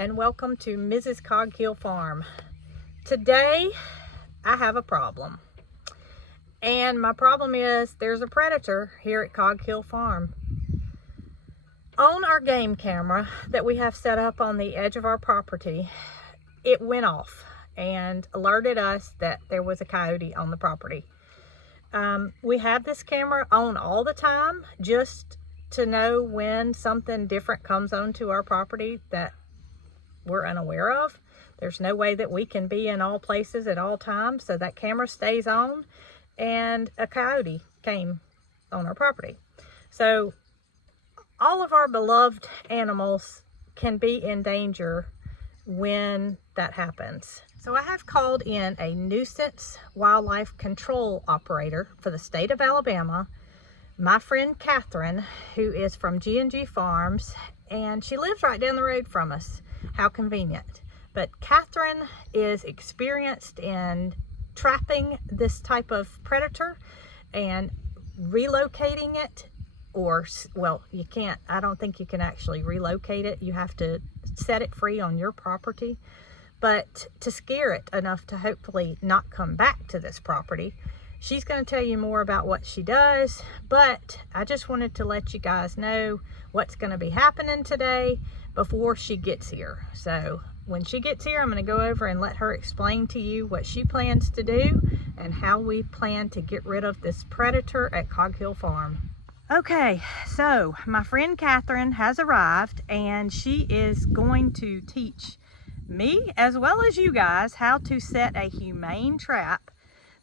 and welcome to Mrs. Cog Hill Farm. Today I have a problem, and my problem is there's a predator here at Cog Hill Farm. On our game camera that we have set up on the edge of our property, it went off and alerted us that there was a coyote on the property. We have this camera on all the time just to know when something different comes onto our property that we're unaware of. There's no way that we can be in all places at all times, so that camera stays on, and a coyote came on our property. So all of our beloved animals can be in danger when that happens. So I have called in a nuisance wildlife control operator for the state of Alabama, my friend Catherine, who is from G&G Farms, and she lives right down the road from us. How convenient. But Catherine is experienced in trapping this type of predator and relocating it, or, well, you can't, I don't think you can actually relocate it. You have to set it free on your property. But to scare it enough to hopefully not come back to this property. She's going to tell you more about what she does, but I just wanted to let you guys know what's going to be happening today before she gets here. So when she gets here, I'm going to go over and let her explain to you what she plans to do and how we plan to get rid of this predator at Cog Hill Farm. Okay, so my friend Catherine has arrived, and she is going to teach me as well as you guys how to set a humane trap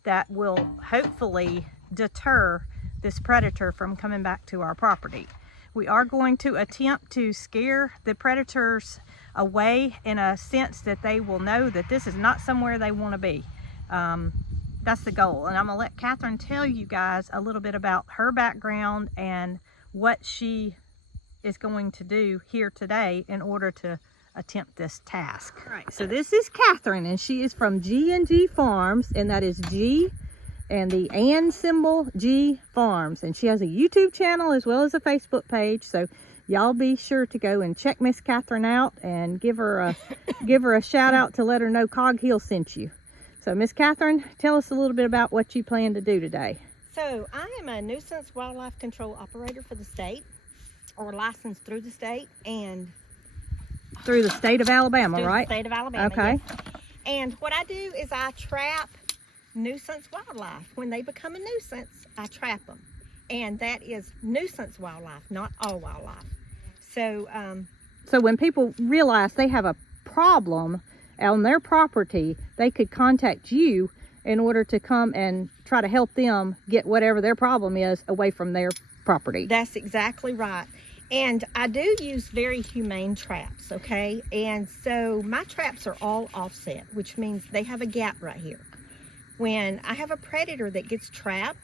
that will hopefully deter this predator from coming back to our property. We are going to attempt to scare the predators away in a sense that they will know that this is not somewhere they want to be. That's the goal. And I'm gonna let Catherine tell you guys a little bit about her background and what she is going to do here today in order to attempt this task. All right, so this is Catherine, and she is from G&G Farms, and that is G and the and symbol G Farms, and she has a YouTube channel as well as a Facebook page, so y'all be sure to go and check Miss Catherine out and give her a shout out to let her know Cog Hill sent you. So Miss Catherine, tell us a little bit about what you plan to do today. So I am a nuisance wildlife control operator for the state, or licensed through the state, and through the state of Alabama, right? The state of Alabama. Okay. Yes. And what I do is I trap nuisance wildlife. When they become a nuisance, I trap them. And that is nuisance wildlife, not all wildlife. So, so when people realize they have a problem on their property, they could contact you in order to come and try to help them get whatever their problem is away from their property. That's exactly right. And I do use very humane traps, okay? And so my traps are all offset, which means they have a gap right here. When I have a predator that gets trapped,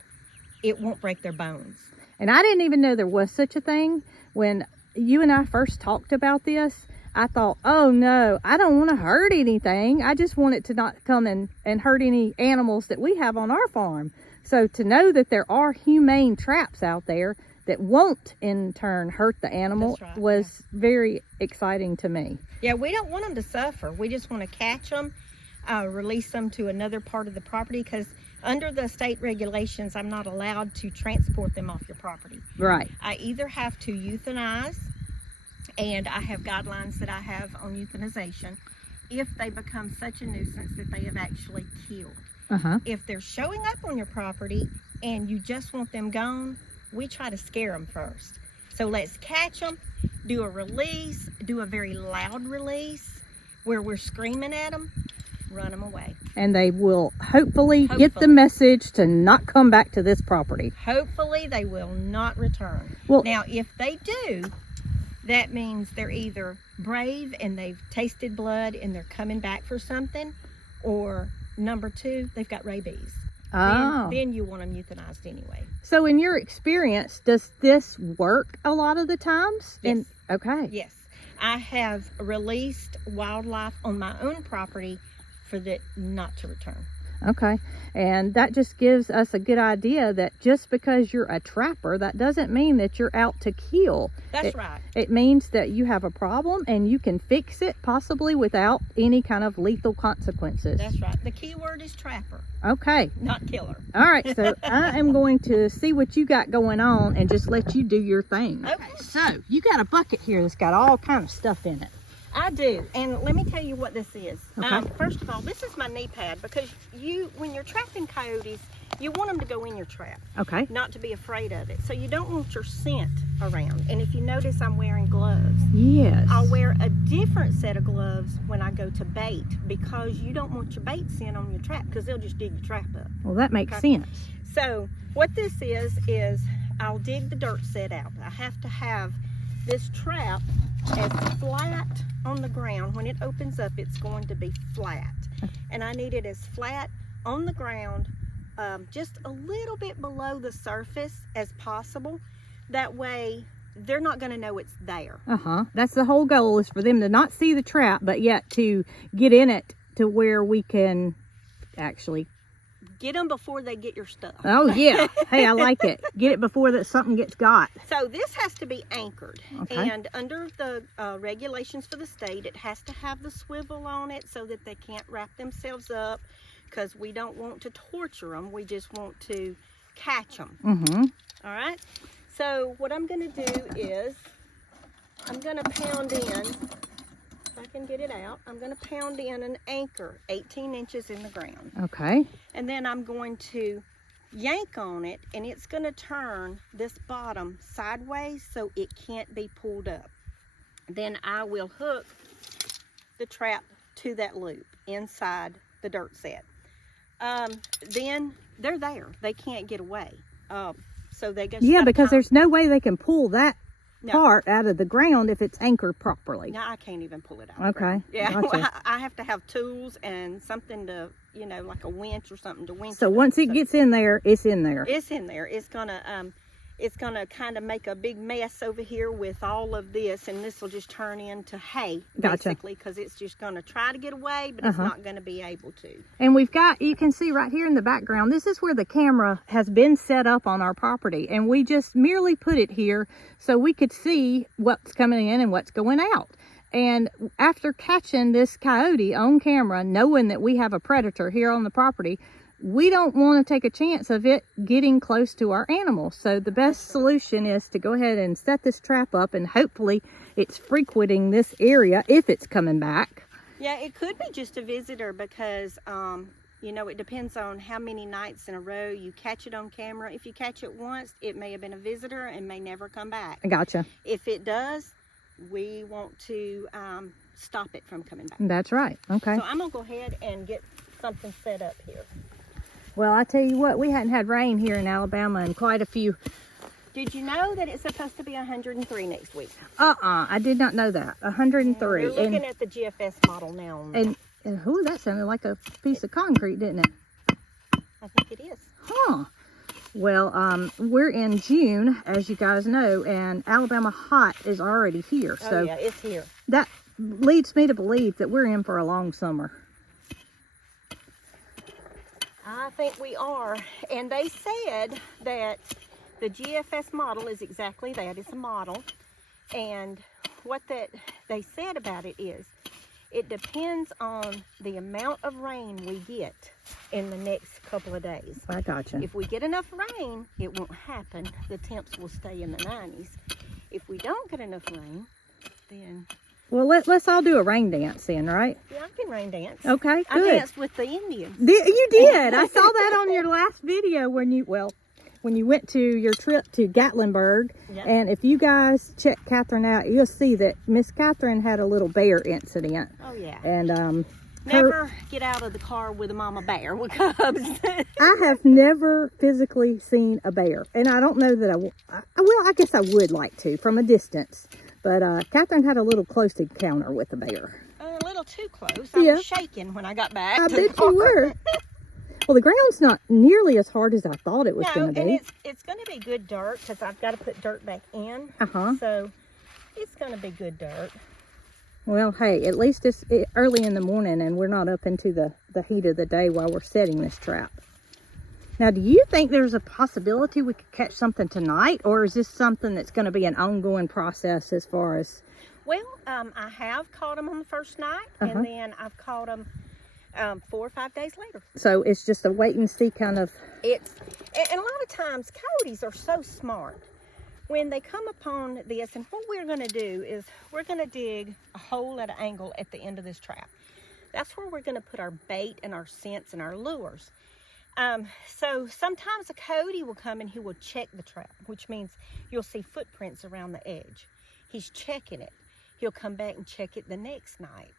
it won't break their bones. And I didn't even know there was such a thing. When you and I first talked about this, I thought, oh no, I don't want to hurt anything. I just want it to not come and hurt any animals that we have on our farm. So to know that there are humane traps out there that won't in turn hurt the animal was very exciting to me. Yeah, we don't want them to suffer. We just want to catch them, release them to another part of the property, because under the state regulations, I'm not allowed to transport them off your property. Right. I either have to euthanize, and I have guidelines that I have on euthanization, if they become such a nuisance that they have actually killed. If they're showing up on your property and you just want them gone, we try to scare them first. So let's catch them, do a release, do a very loud release where we're screaming at them, run them away. And they will hopefully get the message to not come back to this property. Hopefully they will not return. Well, now, if they do, that means they're either brave and they've tasted blood and they're coming back for something, or number two, they've got rabies. Oh. Then you want them euthanized anyway. So in your experience, does this work a lot of the times? Yes. Okay. Yes. I have released wildlife on my own property for that not to return. Okay. And that just gives us a good idea that just because you're a trapper, that doesn't mean that you're out to kill. That's right. It means that you have a problem and you can fix it possibly without any kind of lethal consequences. That's right. The key word is trapper. Okay. Not killer. All right. So I am going to see what you got going on and just let you do your thing. Okay. So you got a bucket here that's got all kind of stuff in it. I do, and let me tell you what this is. Okay. First of all, this is my knee pad because when you're trapping coyotes, you want them to go in your trap. Okay. Not to be afraid of it. So you don't want your scent around. And if you notice, I'm wearing gloves. Yes. I'll wear a different set of gloves when I go to bait because you don't want your bait scent on your trap because they'll just dig your trap up. Well, that makes sense. So what this is I'll dig the dirt set out. I have to have this trap as flat on the ground. When it opens up, it's going to be flat. And I need it as flat on the ground, just a little bit below the surface as possible. That way, they're not going to know it's there. That's the whole goal, is for them to not see the trap, but yet to get in it to where we can actually get them before they get your stuff. Oh yeah. Hey, I like it. Get it before that something gets got. So this has to be anchored. Okay. And under the regulations for the state, it has to have the swivel on it so that they can't wrap themselves up, because we don't want to torture them. We just want to catch them. All right. So what I'm going to do is I'm going to pound in. I can get it out. I'm going to pound in an anchor 18 inches in the ground. Okay. And then I'm going to yank on it, and it's going to turn this bottom sideways so it can't be pulled up. Then I will hook the trap to that loop inside the dirt set. Then they're there. They can't get away. So they go. Yeah, because there's no way they can pull that No. part out of the ground if it's anchored properly. No, I can't even pull it out. Okay. Yeah, Gotcha. I have to have tools and something to, like a winch or something to winch. So once it gets in there, it's in there. It's in there. It's gonna kind of make a big mess over here with all of this, and this will just turn into hay, Gotcha. basically, because it's just gonna try to get away, but it's not gonna be able to. And we've got, you can see right here in the background, this is where the camera has been set up on our property, and we just merely put it here so we could see what's coming in and what's going out. And after catching this coyote on camera, knowing that we have a predator here on the property, we don't want to take a chance of it getting close to our animal. So the best solution is to go ahead and set this trap up, and hopefully it's frequenting this area if it's coming back. Yeah, it could be just a visitor because, it depends on how many nights in a row you catch it on camera. If you catch it once, it may have been a visitor and may never come back. Gotcha. If it does, we want to stop it from coming back. That's right. Okay. So I'm going to go ahead and get something set up here. Well, I tell you what, we hadn't had rain here in Alabama in quite a few. Did you know that it's supposed to be 103 next week? I did not know that. 103. We're looking at the GFS model now. And that sounded like a piece of concrete, didn't it? I think it is. Huh. Well, we're in June, as you guys know, and Alabama hot is already here. Oh, so yeah, it's here. That leads me to believe that we're in for a long summer. I think we are. And they said that the GFS model is exactly that. It's a model. And what they said about it is, it depends on the amount of rain we get in the next couple of days. I gotcha. If we get enough rain, it won't happen. The temps will stay in the 90s. If we don't get enough rain, then... Well, let's all do a rain dance then, right? Yeah, I can rain dance. Okay, I good. danced with the Indians. You did. I saw that on your last video when you went to your trip to Gatlinburg. Yep. And if you guys check Catherine out, you'll see that Miss Catherine had a little bear incident. Oh, yeah. And never get out of the car with a mama bear with cubs. I have never physically seen a bear. And I don't know that I guess I would like to from a distance. But Catherine had a little close encounter with a bear. A little too close. I was shaking when I got back. I bet you were. Well, the ground's not nearly as hard as I thought it was going to be. And it's going to be good dirt because I've got to put dirt back in. So it's going to be good dirt. Well, hey, at least it's early in the morning and we're not up into the heat of the day while we're setting this trap. Now, do you think there's a possibility we could catch something tonight, or is this something that's going to be an ongoing process as far as... Well, I have caught them on the first night, and then I've caught them 4 or 5 days later. So it's just a wait and see kind of... And a lot of times coyotes are so smart. When they come upon this, and what we're going to do is we're going to dig a hole at an angle at the end of this trap. That's where we're going to put our bait and our scents and our lures. So sometimes a coyote will come and he will check the trap, which means you'll see footprints around the edge. He's checking it. He'll come back and check it the next night.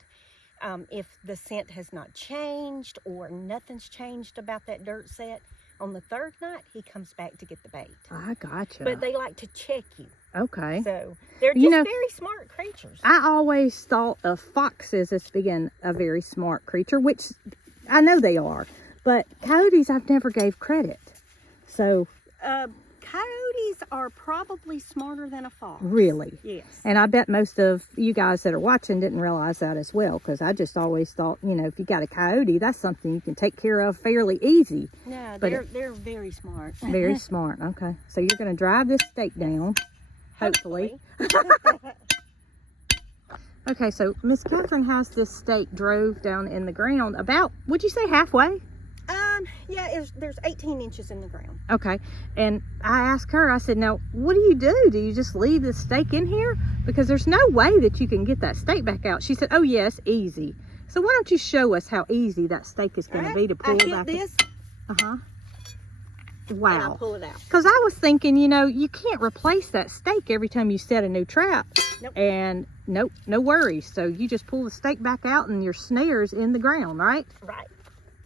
If the scent has not changed or nothing's changed about that dirt set, on the third night, he comes back to get the bait. I gotcha. But they like to check you. Okay. So they're just very smart creatures. I always thought of foxes as being a very smart creature, which I know they are. But coyotes, I've never gave credit. So... coyotes are probably smarter than a fox. Really? Yes. And I bet most of you guys that are watching didn't realize that as well, because I just always thought, you know, if you got a coyote, that's something you can take care of fairly easy. No, but they're very smart. Very smart. Okay. So you're going to drive this stake down, hopefully. Okay, so Miss Catherine has this stake drove down in the ground about, would you say halfway? Yeah, there's 18 inches in the ground. Okay, and I asked her, I said, now, what do? Do you just leave the stake in here? Because there's no way that you can get that stake back out. She said, oh, yes, easy. So why don't you show us how easy that stake is going to be to pull back? This. Uh-huh. Wow. And I'll pull it out. Because I was thinking, you know, you can't replace that stake every time you set a new trap. Nope. And nope, no worries. So you just pull the stake back out and your snare's in the ground, right? Right.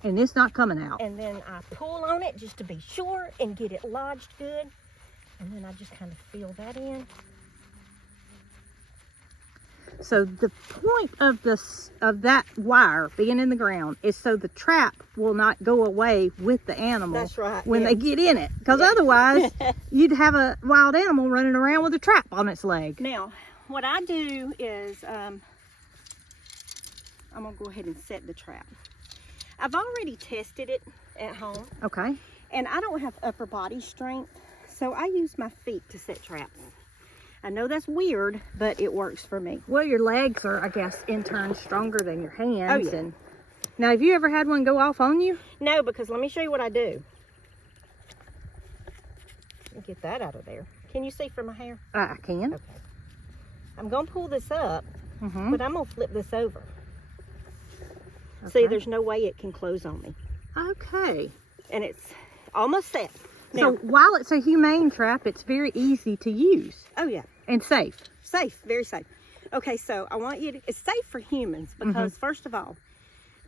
And it's not coming out. And then I pull on it just to be sure and get it lodged good. And then I just kind of feel that in. So the point of that wire being in the ground is so the trap will not go away with the animal. That's right. When they get in it. Because otherwise you'd have a wild animal running around with a trap on its leg. Now, what I do is I'm going to go ahead and set the trap. I've already tested it at home. Okay. And I don't have upper body strength, so I use my feet to set traps. I know that's weird, but it works for me. Well, your legs are, I guess, in turn stronger than your hands. Oh, yeah. And now, have you ever had one go off on you? No, because let me show you what I do. Get that out of there. Can you see from my hair? I can. Okay. I'm going to pull this up, but I'm going to flip this over. Okay. See, there's no way it can close on me. Okay. And it's almost set. Now, So while it's a humane trap, it's very easy to use. oh, yeah. And safe. Safe, very safe. Okay, so I want you to, it's safe for humans because first of all,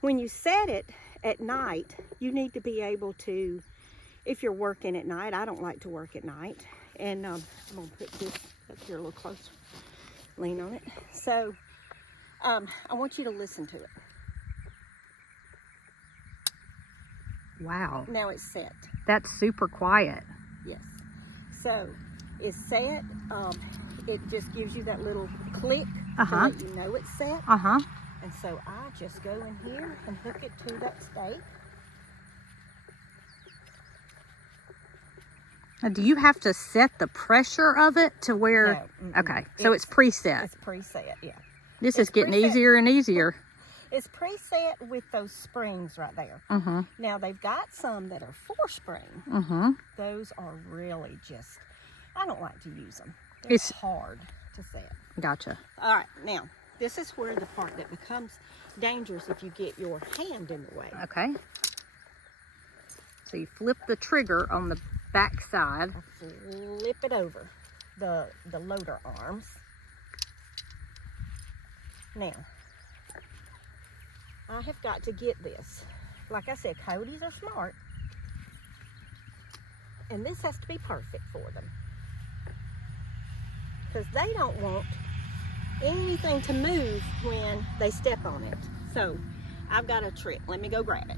when you set it at night, you need to be able to, if you're working at night, I don't like to work at night. And I'm going to put this up here a little closer, lean on it. So I want you to listen to it. Wow. Now it's set. That's super quiet. Yes. So it's set. It just gives you that little click to let you know it's set. And so I just go in here and hook it to that stake. Now, do you have to set the pressure of it to where... No, okay, so it's preset. It's preset, yeah. This is getting easier and easier. It's preset with those springs right there. Now they've got some that are 4-spring. Those are really just, I don't like to use them. It's hard to set. Gotcha. All right, now this is where the part that becomes dangerous if you get your hand in the way. Okay. So you flip the trigger on the back side. Flip it over the loader arms. Now, I have got to get this. Like I said, coyotes are smart. And this has to be perfect for them. Because they don't want anything to move when they step on it. So, I've got a trick. Let me go grab it.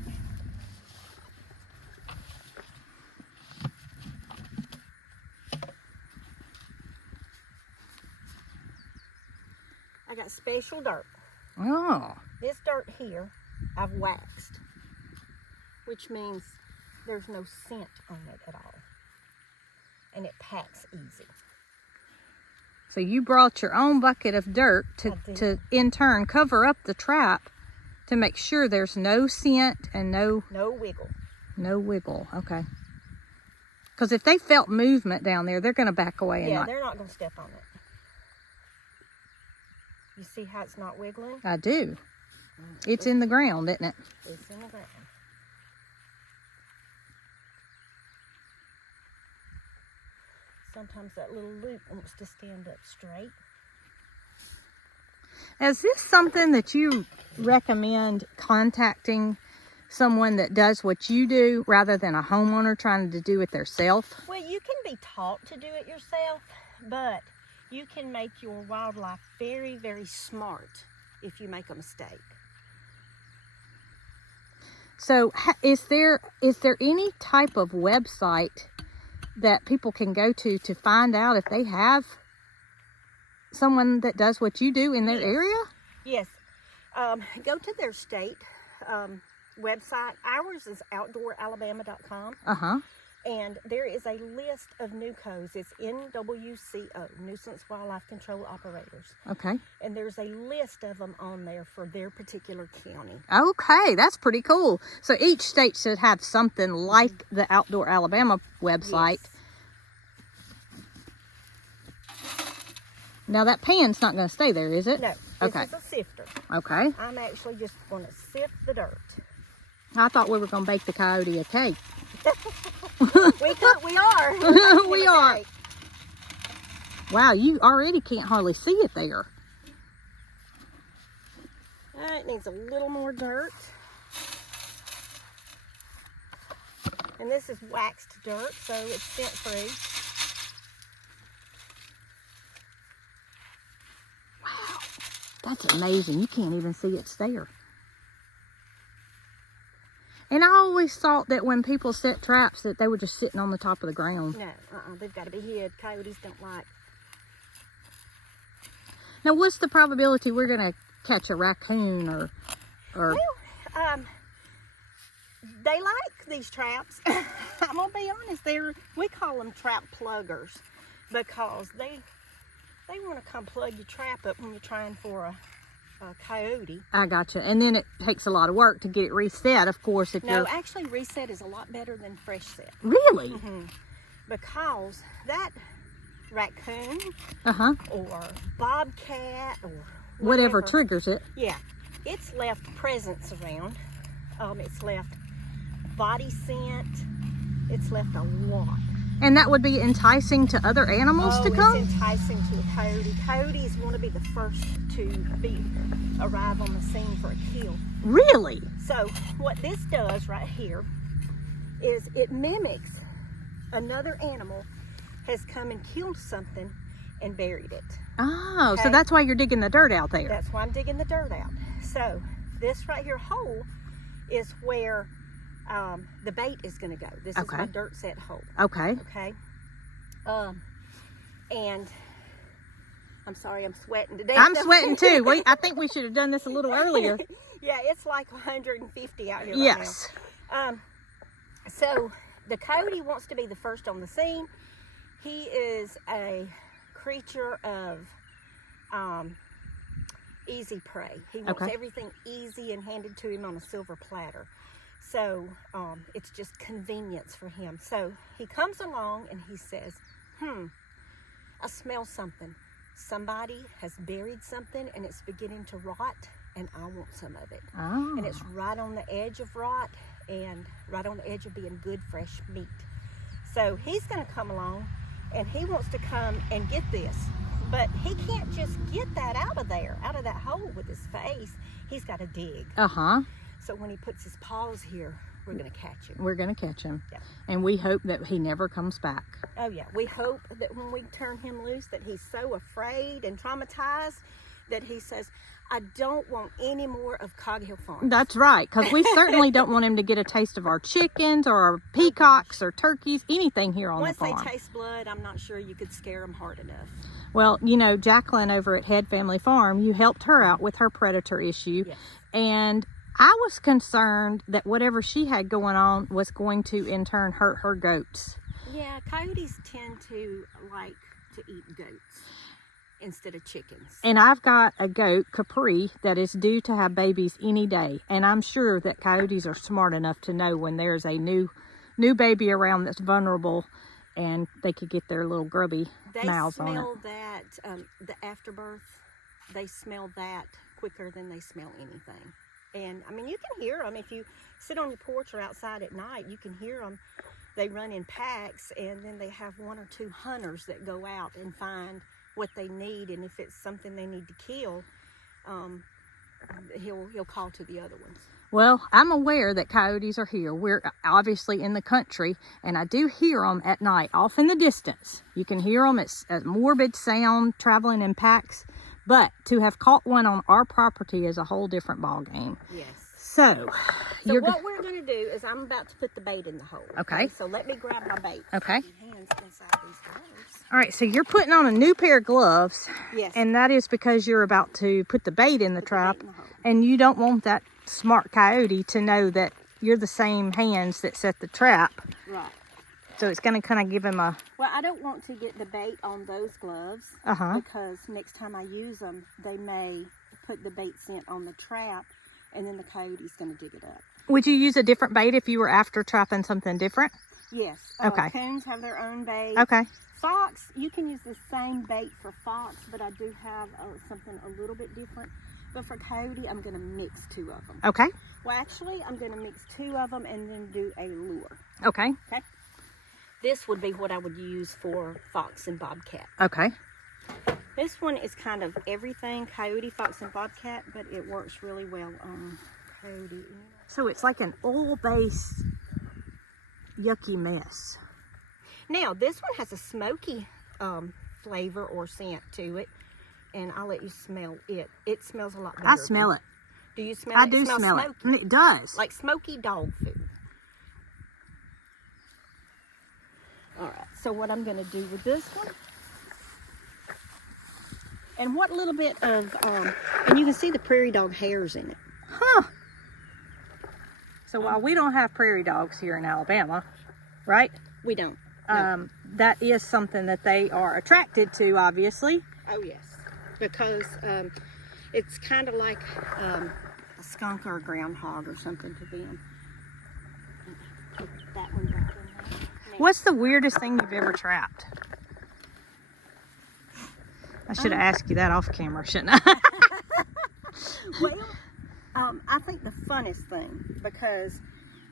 I got special dirt. Oh. This dirt here, I've waxed, which means there's no scent on it at all. And it packs easy. So you brought your own bucket of dirt to in turn cover up the trap to make sure there's no scent and no wiggle. No wiggle. Okay. Because if they felt movement down there, they're going to back away. Yeah, they're not going to step on it. You see how it's not wiggling? I do. It's in the ground, isn't it? It's in the ground. Sometimes that little loop wants to stand up straight. Is this something that you recommend contacting someone that does what you do rather than a homeowner trying to do it themselves? Well, you can be taught to do it yourself, but you can make your wildlife very, very smart if you make a mistake. So is there any type of website that people can go to find out if they have someone that does what you do in their area? Yes. Go to their state website. Ours is outdooralabama.com. Uh-huh. And there is a list of NUCOs. It's NWCO, Nuisance Wildlife Control Operators. Okay. And there's a list of them on there for their particular county. Okay, that's pretty cool. So each state should have something like the Outdoor Alabama website. Yes. Now that pan's not going to stay there, is it? No, this is a sifter. Okay. I'm actually just going to sift the dirt. I thought we were going to bake the coyote a cake. We are. We are. Wow, you already can't hardly see it there. It needs a little more dirt. And this is waxed dirt, so it's scent-free. Wow, that's amazing. You can't even see it's there. And I always thought that when people set traps that they were just sitting on the top of the ground. No, they've got to be hid. Coyotes don't like. Now, what's the probability we're going to catch a raccoon or? Well, they like these traps. I'm gonna be honest. We call them trap pluggers because they want to come plug your trap up when you're trying for a coyote. I gotcha. And then it takes a lot of work to get it reset, of course. No, actually reset is a lot better than fresh set. Really? Mm-hmm. Because that raccoon or bobcat or whatever triggers it. Yeah, it's left presence around. It's left body scent. It's left a lot. And that would be enticing to other animals to come? It's enticing to a coyote. Coyotes want to be the first to arrive on the scene for a kill. Really? So what this does right here is it mimics another animal has come and killed something and buried it. Oh, okay? So that's why you're digging the dirt out there. That's why I'm digging the dirt out. So this right here hole is where the bait is going to go. This is my dirt set hole. Okay. Okay. And I'm sorry, I'm sweating to death. I'm sweating too. I think we should have done this a little earlier. Yeah, it's like 150 out here right yes. now. So the coyote wants to be the first on the scene. He is a creature of easy prey. He wants everything easy and handed to him on a silver platter. So it's just convenience for him. So he comes along and he says, I smell something. Somebody has buried something and it's beginning to rot and I want some of it. Oh. And it's right on the edge of rot and right on the edge of being good fresh meat. So he's going to come along and he wants to come and get this. But he can't just get that out of there, out of that hole with his face. He's got to dig. So when he puts his paws here, we're going to catch him. We're going to catch him. Yeah. And we hope that he never comes back. Oh, yeah. We hope that when we turn him loose that he's so afraid and traumatized that he says, I don't want any more of Cog Hill Farm. That's right, because we certainly don't want him to get a taste of our chickens or our peacocks or turkeys, anything here on the farm. Once they taste blood, I'm not sure you could scare them hard enough. Well, you know, Jacqueline over at Head Family Farm, you helped her out with her predator issue. Yes. And I was concerned that whatever she had going on was going to in turn hurt her goats. Yeah, coyotes tend to like to eat goats instead of chickens. And I've got a goat, Capri, that is due to have babies any day. And I'm sure that coyotes are smart enough to know when there's a new baby around that's vulnerable, and they could get their little grubby mouths on it. They smell that, the afterbirth, they smell that quicker than they smell anything. And, I mean, you can hear them. If you sit on your porch or outside at night, you can hear them. They run in packs, and then they have 1 or 2 hunters that go out and find what they need, and if it's something they need to kill, he'll call to the other ones. Well, I'm aware that coyotes are here. We're obviously in the country, and I do hear them at night, off in the distance. You can hear them. It's a morbid sound, traveling in packs. But to have caught one on our property is a whole different ball game. Yes. So what we're going to do is I'm about to put the bait in the hole. Okay. So let me grab my bait. Okay. Hands inside these gloves. All right, so you're putting on a new pair of gloves. Yes. And that is because you're about to put the bait in the trap. In the hole. And you don't want that smart coyote to know that you're the same hands that set the trap. Right. So it's going to kind of give him a... Well, I don't want to get the bait on those gloves. Because next time I use them, they may put the bait scent on the trap, and then the coyote's going to dig it up. Would you use a different bait if you were after trapping something different? Yes. Okay. Coons have their own bait. Okay. Fox, you can use the same bait for fox, but I do have something a little bit different. But for coyote, I'm going to mix 2 of them. Okay. Well, actually, I'm going to mix 2 of them and then do a lure. Okay. Okay. This would be what I would use for fox and bobcat. Okay. This one is kind of everything, coyote, fox, and bobcat, but it works really well on coyote. So it's like an oil-based yucky mess. Now, this one has a smoky flavor or scent to it, and I'll let you smell it. It smells a lot better. I smell it. Do you smell it? I do smell it. And it does. Like smoky dog food. All right, so what I'm going to do with this one, and what little bit of, and you can see the prairie dog hairs in it. Huh. So while we don't have prairie dogs here in Alabama, right? We don't. No. That is something that they are attracted to, obviously. Oh, yes. Because it's kind of like a skunk or a groundhog or something to them. Put that one back in there. What's the weirdest thing you've ever trapped? I should have asked you that off camera, shouldn't I? Well, I think the funnest thing, because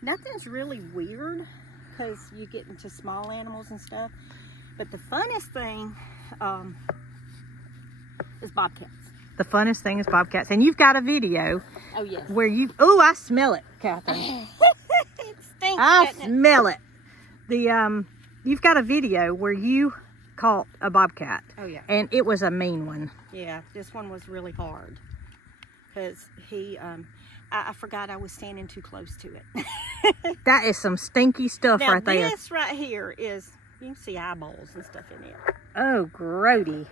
nothing's really weird because you get into small animals and stuff, but the funnest thing is bobcats. The funnest thing is bobcats. And you've got a video. Oh, yes. Where you... Oh, I smell it, Catherine. It stinks, I smell it. You've got a video where you caught a bobcat. Oh, yeah. And it was a mean one. Yeah, this one was really hard. Because I forgot I was standing too close to it. That is some stinky stuff now, right there. This right here is, you can see eyeballs and stuff in it. Oh, grody.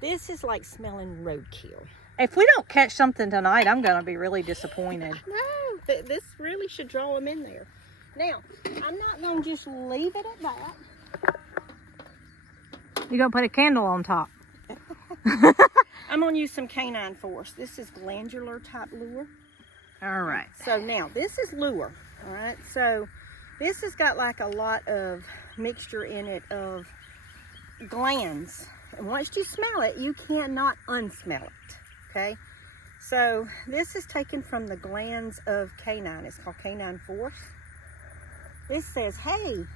This is like smelling roadkill. If we don't catch something tonight, I'm going to be really disappointed. No, this really should draw them in there. Now, I'm not going to just leave it at that. You're going to put a candle on top. I'm going to use some canine force. This is glandular type lure. All right. So now, this is lure. All right. So this has got like a lot of mixture in it of glands. And once you smell it, you cannot unsmell it. Okay. So this is taken from the glands of canine. It's called canine force. This says, hey,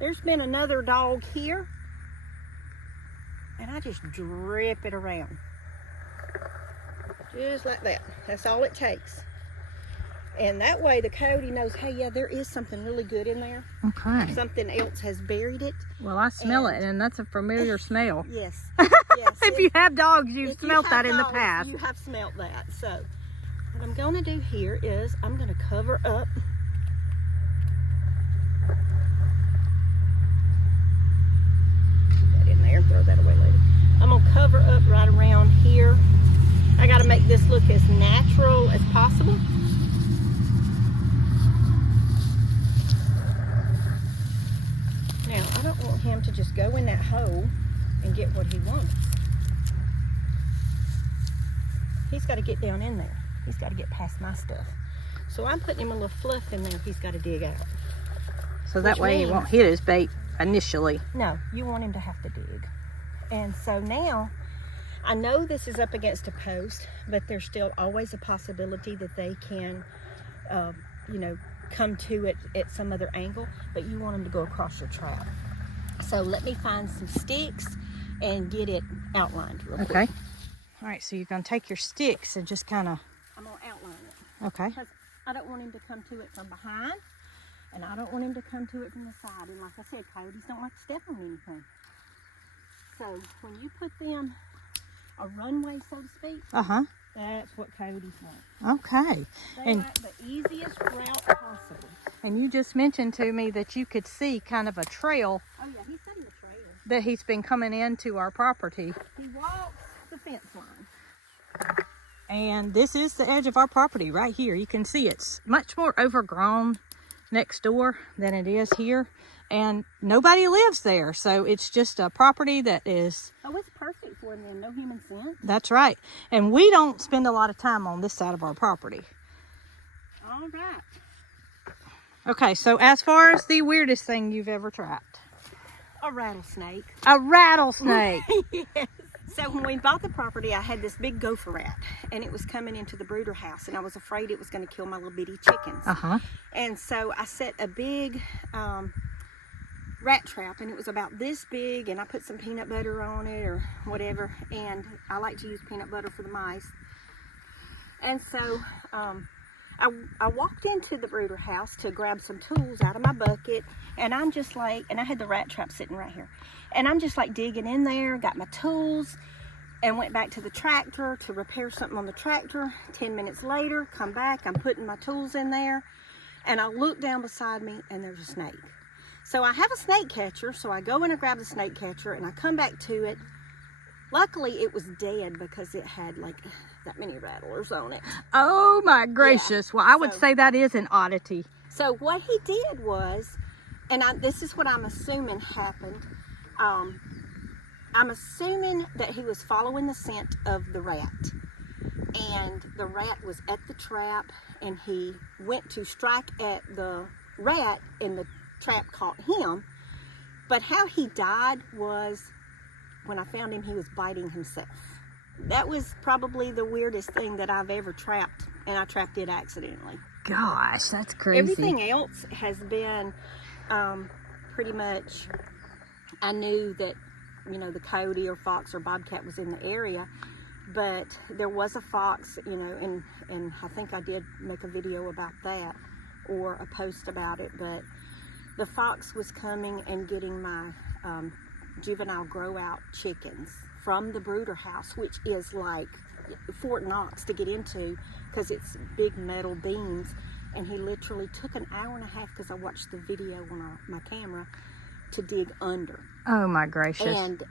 there's been another dog here. And I just drip it around. Just like that. That's all it takes. And that way the coyote knows, hey, yeah, there is something really good in there. Okay. Something else has buried it. Well, I smell it, and that's a familiar smell. Yes. If you have dogs, you've smelled that in the past. You have smelled that. So what I'm going to do here is I'm going to cover up. Put that in there. Throw that away later. I'm going to cover up right around here. I got to make this look as natural as possible. Now, I don't want him to just go in that hole and get what he wants. He's got to get down in there. He's got to get past my stuff. So I'm putting him a little fluff in there he's got to dig out. So that way he won't hit his bait initially. No, you want him to have to dig. And so now, I know this is up against a post, but there's still always a possibility that they can, you know, come to it at some other angle, but you want them to go across your trap. So let me find some sticks and get it outlined real quick. Okay. All right, so you're going to take your sticks and just kind of... I'm going to outline it. Okay. Because I don't want him to come to it from behind, and I don't want him to come to it from the side. And like I said, coyotes don't like to step on anything. So when you put them a runway, so to speak, that's what coyotes want. Okay. They like the easiest route possible. And you just mentioned to me that you could see kind of a trail. Oh yeah, he's setting a trail. That he's been coming into our property. He walks the fence line. And this is the edge of our property right here. You can see it's much more overgrown next door than it is here. And nobody lives there. So it's just a property that is... Oh, it's perfect for them. No human scent. That's right. And we don't spend a lot of time on this side of our property. All right. Okay, so as far as the weirdest thing you've ever trapped. A rattlesnake. A rattlesnake. Yes. So when we bought the property, I had this big gopher rat, and it was coming into the brooder house, and I was afraid it was going to kill my little bitty chickens. And so I set a big rat trap, and it was about this big, and I put some peanut butter on it or whatever, and I like to use peanut butter for the mice. And so I walked into the brooder house to grab some tools out of my bucket, and I'm just like, and I had the rat trap sitting right here, and I'm just like digging in there, got my tools, and went back to the tractor to repair something on the tractor. 10 minutes later, come back, I'm putting my tools in there, and I look down beside me, and there's a snake. So I have a snake catcher, so I go in and grab the snake catcher, and I come back to it. Luckily, it was dead because it had like that many rattlers on it. Oh my gracious. Yeah. Well, I would say that is an oddity. So what he did was, and this is what I'm assuming happened. I'm assuming that he was following the scent of the rat. And the rat was at the trap, and he went to strike at the rat, and the trap caught him. But how he died was, when I found him, he was biting himself. That was probably the weirdest thing that I've ever trapped, and I trapped it accidentally. Gosh, that's crazy. Everything else has been pretty much, I knew that, you know, the coyote or fox or bobcat was in the area, but there was a fox, you know, and I think I did make a video about that or a post about it, but the fox was coming and getting my juvenile grow out chickens from the brooder house, which is like Fort Knox to get into because it's big metal beams, and he literally took an hour and a half, because I watched the video on my camera, to dig under. Oh my gracious. And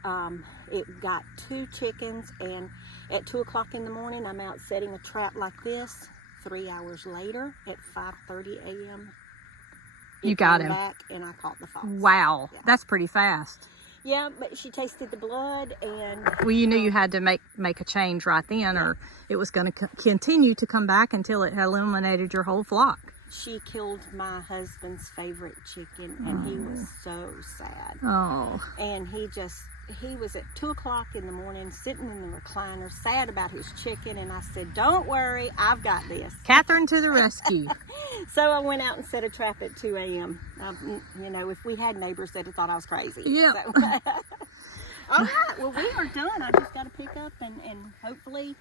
it got 2 chickens, and at 2 o'clock in the morning I'm out setting a trap like this. 3 hours later at 5:30 a.m. you got him back, and I caught the fox. Wow. Yeah. That's pretty fast. Yeah, but she tasted the blood, and well, you knew you had to make a change right then, or it was going to continue to come back until it had eliminated your whole flock. She killed my husband's favorite chicken, and he was so sad. Oh. And he was at 2 o'clock in the morning sitting in the recliner, sad about his chicken, and I said, "Don't worry, I've got this." Catherine to the rescue. So I went out and set a trap at 2 a.m. You know, if we had neighbors, they'd have thought I was crazy. Yeah. So, all right, well, we are done. I just got to pick up and hopefully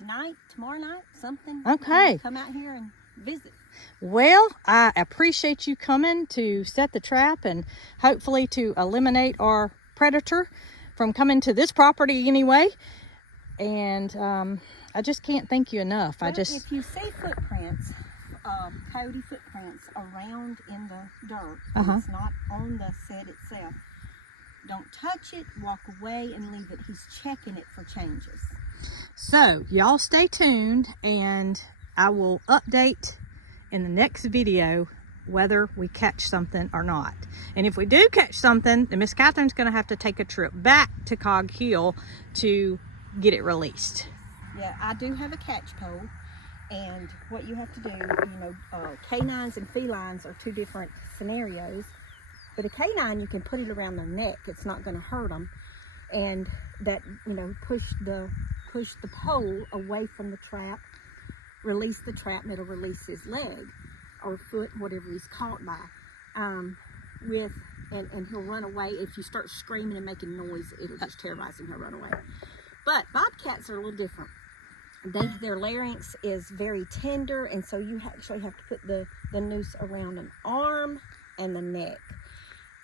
tonight, tomorrow night, something. Okay. Come out here and visit. Well, I appreciate you coming to set the trap and hopefully to eliminate our predator from coming to this property anyway. And I just can't thank you enough. Well, if you see footprints, coyote footprints around in the dirt, it's not on the set itself, don't touch it, walk away and leave it. He's checking it for changes. So y'all stay tuned, and I will update in the next video whether we catch something or not. And if we do catch something, then Miss Catherine's going to have to take a trip back to Cog Hill to get it released. Yeah, I do have a catch pole, and what you have to do, canines and felines are two different scenarios. But a canine, you can put it around their neck; it's not going to hurt them, and that push the pole away from the trap, release the trap, and it'll release his leg or foot, whatever he's caught by. And he'll run away. If you start screaming and making noise, it'll just terrorize him. He'll run away. But bobcats are a little different. Their larynx is very tender, and so you actually have to put the noose around an arm and the neck.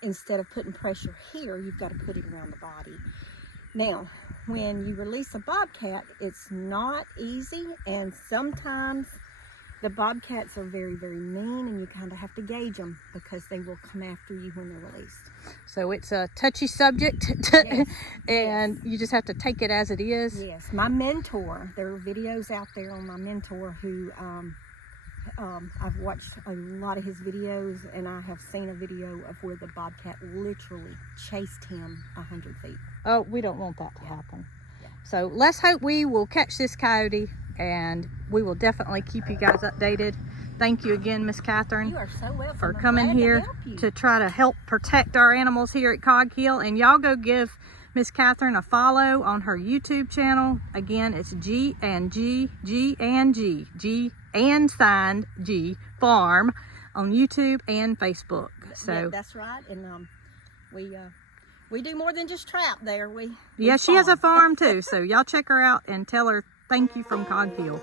Instead of putting pressure here, you've got to put it around the body. Now, when you release a bobcat, it's not easy, and sometimes the bobcats are very, very mean, and you kind of have to gauge them because they will come after you when they're released. So it's a touchy subject, and you just have to take it as it is. Yes, my mentor, there are videos out there on my mentor who, I've watched a lot of his videos, and I have seen a video of where the bobcat literally chased him 100 feet. Oh, we don't want that to happen. Yeah. So let's hope we will catch this coyote, and we will definitely keep you guys updated. Thank you again, Miss Catherine. You are so welcome. For coming here to try to help protect our animals here at Cog Hill. And y'all go give Miss Catherine a follow on her YouTube channel. Again, it's G and G Farm on YouTube and Facebook. So yeah, that's right. And we do more than just trap there. Yeah, she has a farm too. So y'all check her out and tell her thank you from Cog Hill.